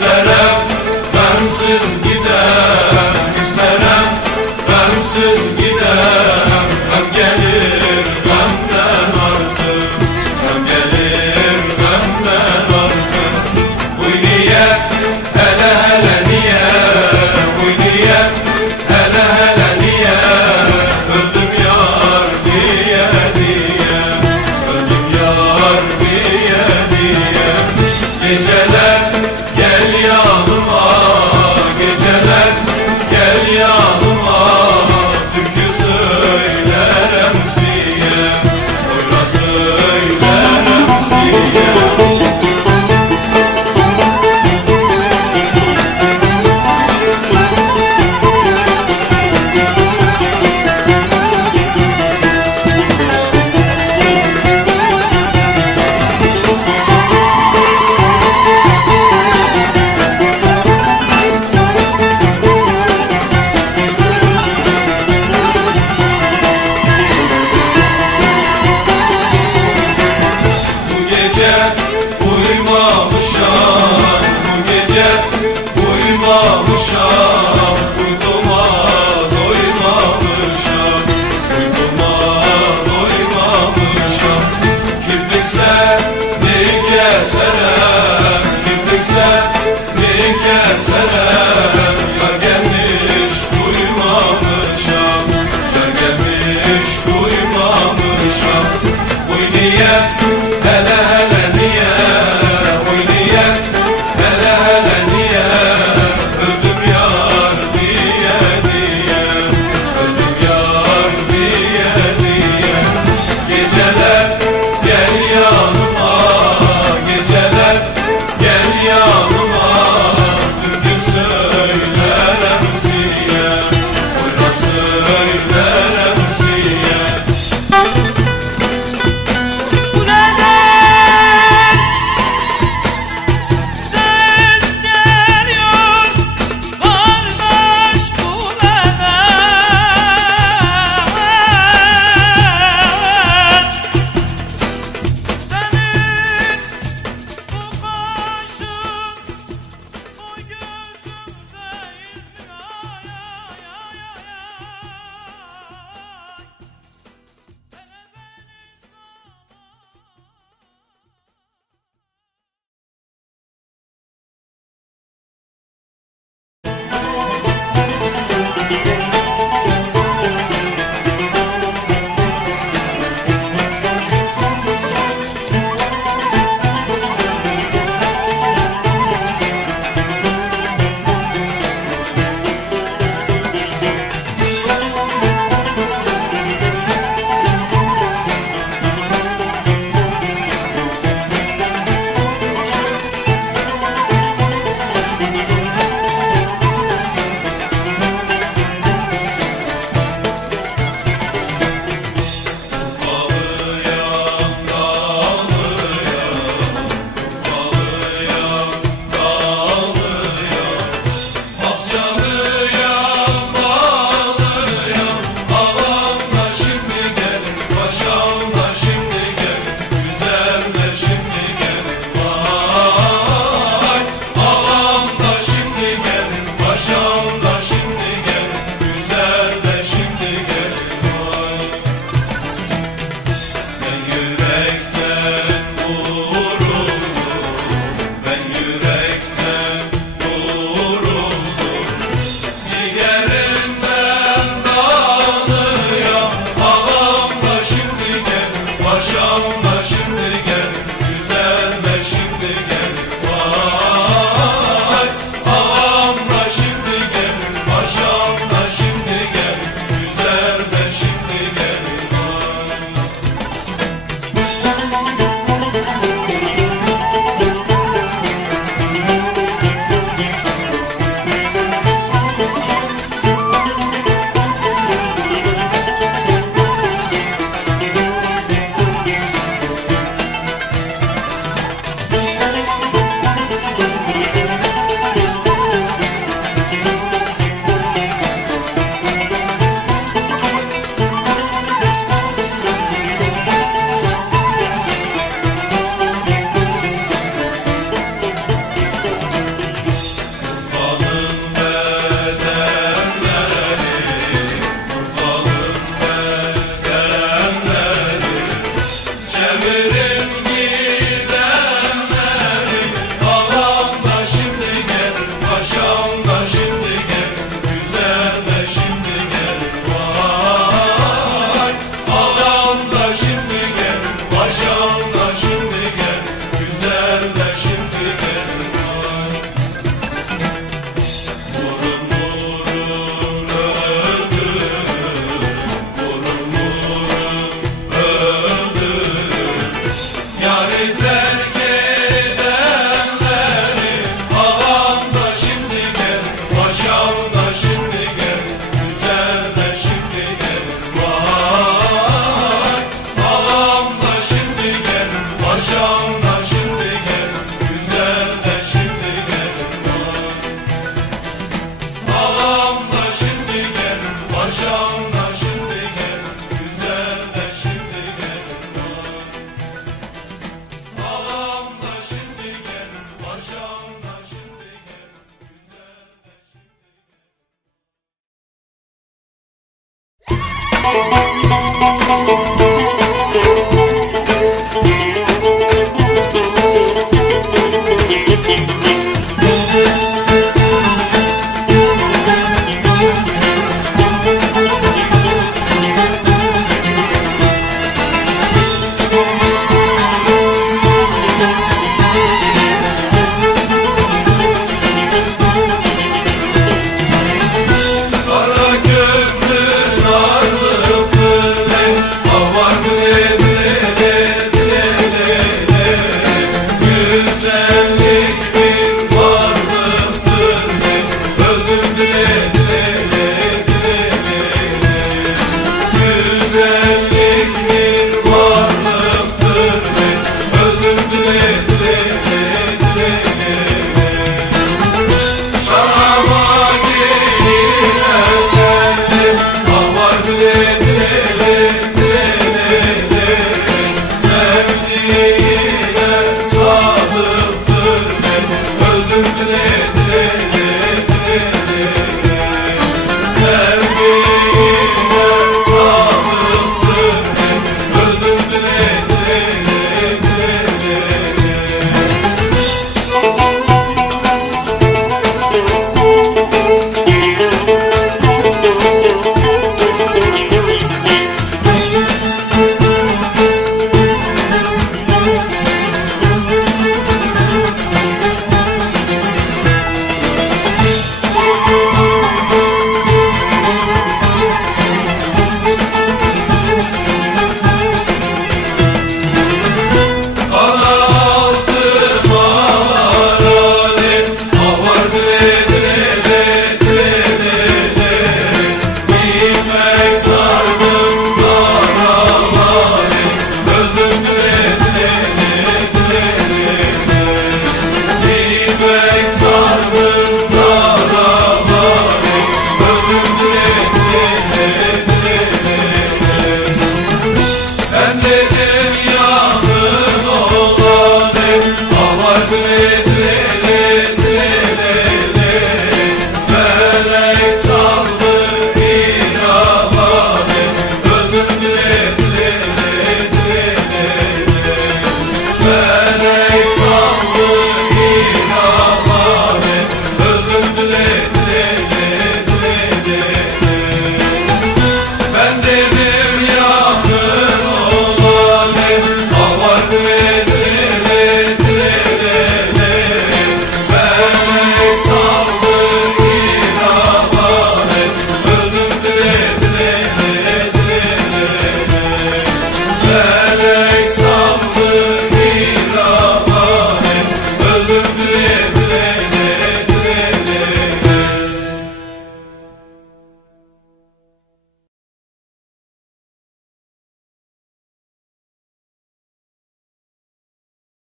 Instagram.